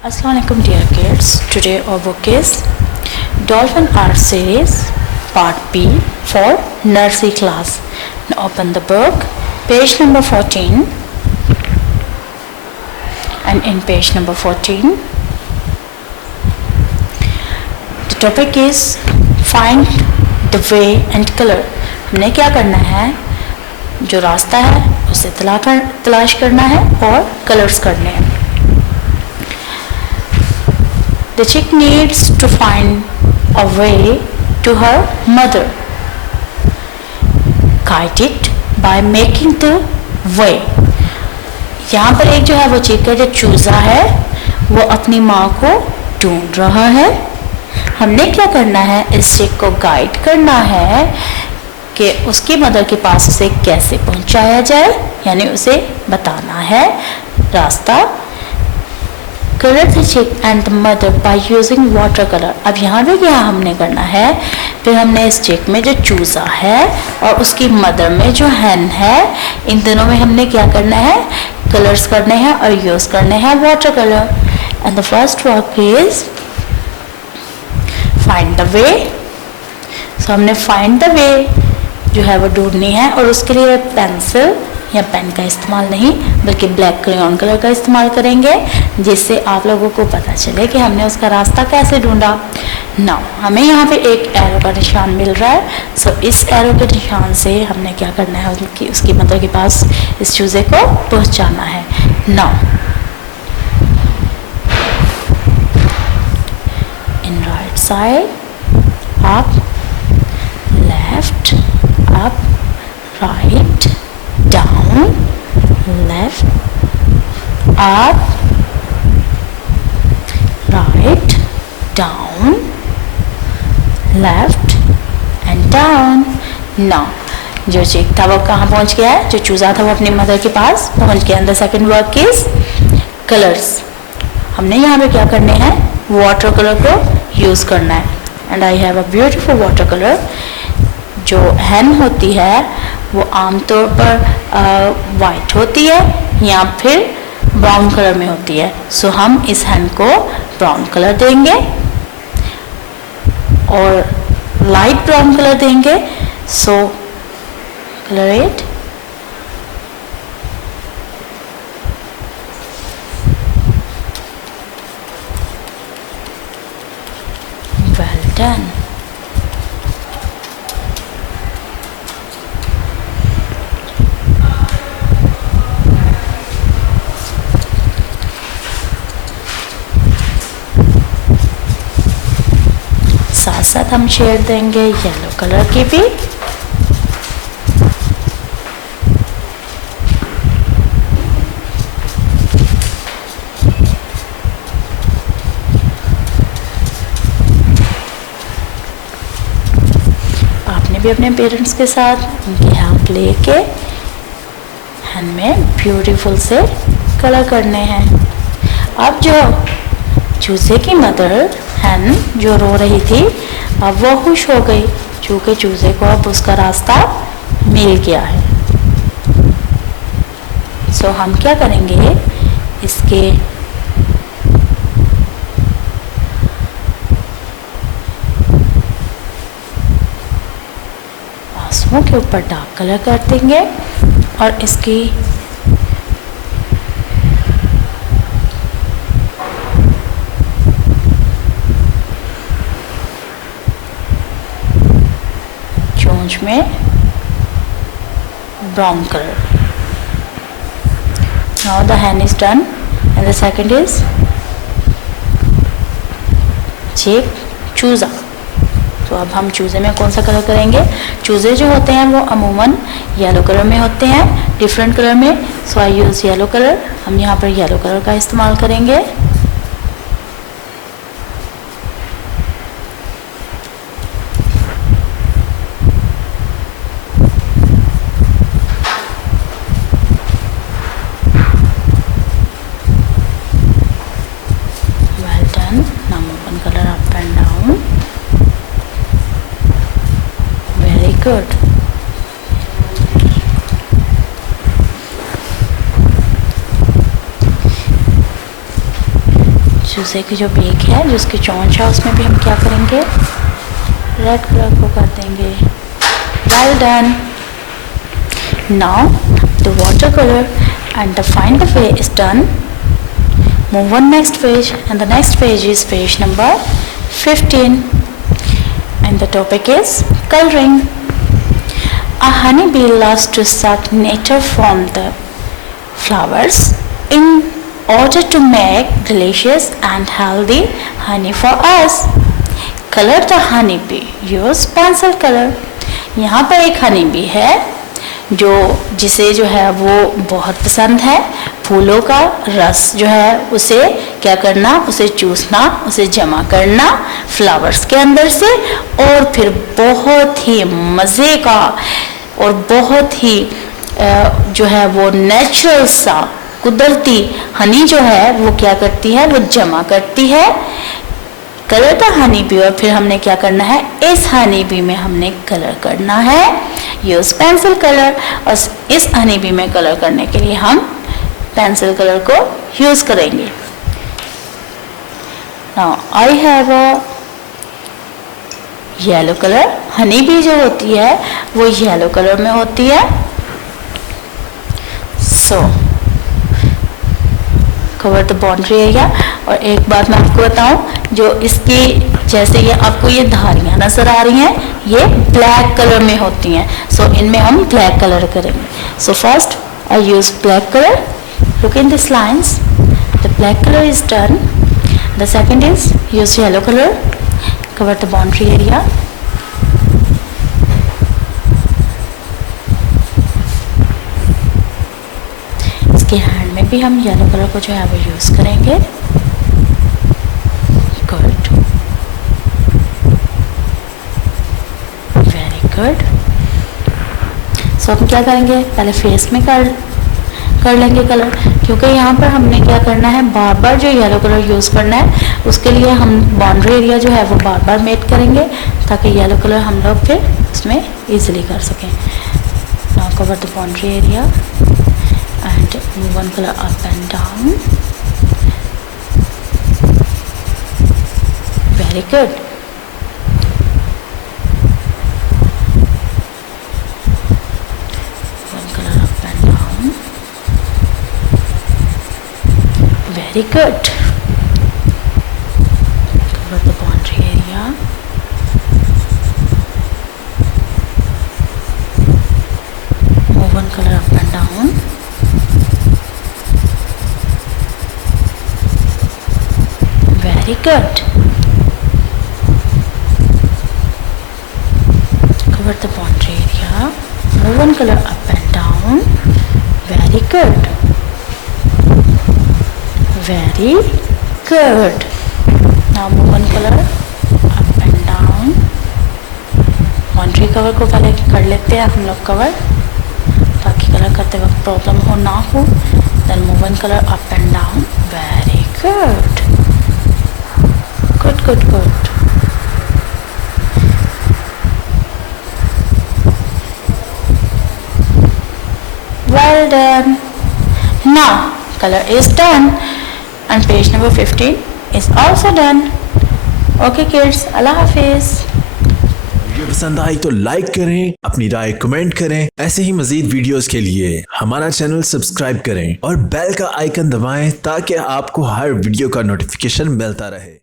Assalamualaikum dear kids. Today our book is Dolphin Art Series Part B for Nursery class. Now open the book, page number 14, and in page number 14 the topic is find the way and color. हमने क्या करना है, जो रास्ता है उसे तलाश करना है और कलर्स करने हैं. The chick needs to find a way to her mother. Guide it by making the way. यहाँ पर एक जो है वो चिक है, जो चूजा है, वो अपनी माँ को ढूंढ रहा है. हमने क्या करना है, इस चिक को गाइड करना है कि उसकी मदर के पास उसे कैसे पहुंचाया जाए, यानी उसे बताना है रास्ता. Color the chick and the mother by using water color. अब यहाँ पे क्या हमने करना है, फिर हमने इस चिक में जो चूजा है और उसकी मदर में जो हैन है, इन दोनों में हमने क्या करना है, कलर्स करने हैं और यूज करने हैं water colour. And the first work is find the way. So हमने फाइंड द वे जो है वो ढूंढनी है, और उसके लिए पेंसिल या पेन का इस्तेमाल नहीं बल्कि ब्लैक क्रेयॉन कलर का इस्तेमाल करेंगे, जिससे आप लोगों को पता चले कि हमने उसका रास्ता कैसे ढूंढा. नाउ हमें यहाँ पे एक एरो का निशान मिल रहा है. सो इस एरो के निशान से हमने क्या करना है, उसकी मदर के पास इस चूजे को पहुँचाना है. Now in right side up, left up, right, down, left, up, right, down, left and down. Now जो चिक था वो कहाँ पहुँच गया है, जो चूजा था वो अपनी मदर के पास पहुँच गया. The second work is colours. हमने यहाँ पे क्या करने हैं, वाटर कलर को यूज़ करना है. And I have a beautiful water colour. जो हैन होती है वो आमतौर पर वाइट होती है या फिर ब्राउन कलर में होती है. सो हम इस हैन को ब्राउन कलर देंगे और लाइट ब्राउन कलर देंगे. सो कलर इट. Well done. साथ साथ हम शेड देंगे येलो कलर की भी. आपने भी अपने पेरेंट्स के साथ उनकी हेल्प लेके हैंड में ब्यूटीफुल से कलर करने हैं. अब जो चूजे की मदर हैन जो रो रही थी, अब वो खुश हो गई क्योंकि चूजे को अब उसका रास्ता मिल गया है. सो हम क्या करेंगे, इसके आंसुओं के ऊपर डार्क कलर कर देंगे और इसकी में brown color. Now the hand is done and the second is chick, चूजा. तो अब हम चूजे में कौन सा कलर करेंगे. चूजे जो होते हैं वो अमूमन येलो कलर में होते हैं, डिफरेंट कलर में. सो आई यूज येलो कलर. हम यहाँ पर येलो कलर का इस्तेमाल करेंगे. Good. चूजे की जो बेक है, जो उसकी चोंच है, उसमें भी हम क्या करेंगे, रेड कलर को कर देंगे। Well done. Now the water colour and the find the way is done. Move on next page, and the next page is page number 15, and the topic is coloring. A honeybee loves to suck nectar from the flowers in order to make delicious and healthy honey for us. Color the honeybee. Use pencil color. यहाँ पर एक honeybee है जो जिसे जो है वो बहुत पसंद है फूलों का रस जो है, उसे क्या करना, उसे चूसना, उसे जमा करना फ्लावर्स के अंदर से, और फिर बहुत ही मज़े का और बहुत ही जो है वो नेचुरल सा कुदरती हनी जो है वो क्या करती है, वो जमा करती है। कलर द हनी बी, और फिर हमने क्या करना है, इस हनी बी में हमने कलर करना है। यूज पेंसिल कलर, और इस हनी बी में कलर करने के लिए हम पेंसिल कलर को यूज करेंगे। Now I have a yellow colour. Honey bee जो होती है वो येलो कलर में होती है। सो कवर द बाउंड्री एरिया। और एक बात मैं आपको बताऊं, जो इसकी जैसे ये आपको ये धारियां नजर आ रही हैं, ये ब्लैक कलर में होती हैं। सो इनमें हम ब्लैक कलर करेंगे। So first I use black colour. Look in this lines, the black colour is done. The second is use yellow colour, cover the boundary area. इसके हैंड में भी हम येलो कलर को जो है वो यूज करेंगे। Good, very good. सो हम क्या करेंगे, पहले फेस में कर लेंगे कलर, क्योंकि यहाँ पर हमने क्या करना है, बार बार जो येलो कलर यूज़ करना है, उसके लिए हम बाउंड्री एरिया जो है वो बार बार मेक करेंगे, ताकि येलो कलर हम लोग फिर उसमें इजीली कर सकें। Now cover the boundary area and move one color up and down. Very good. One color up and down. Very good. Cover the boundary area. Move one color up and down. Very good. Cover the boundary area. Move one color up and down. Very good. Very good. Now move one color up and down. Boundary cover को पहले कर लेते हैं हम लोग cover, ताकि colour करते वक्त प्रॉब्लम हो ना हो। Then move one color up and down. Very good. Good, good, good. Well done. Now color is done, and page number 15 is also done. Okay kids, Allah Hafiz. Video पसंद आई तो like करें, अपनी राय comment करें। ऐसे ही मजीद videos के लिए हमारा channel subscribe करें और बेल का आइकन दबाएं, ताकि आपको हर वीडियो का नोटिफिकेशन मिलता रहे।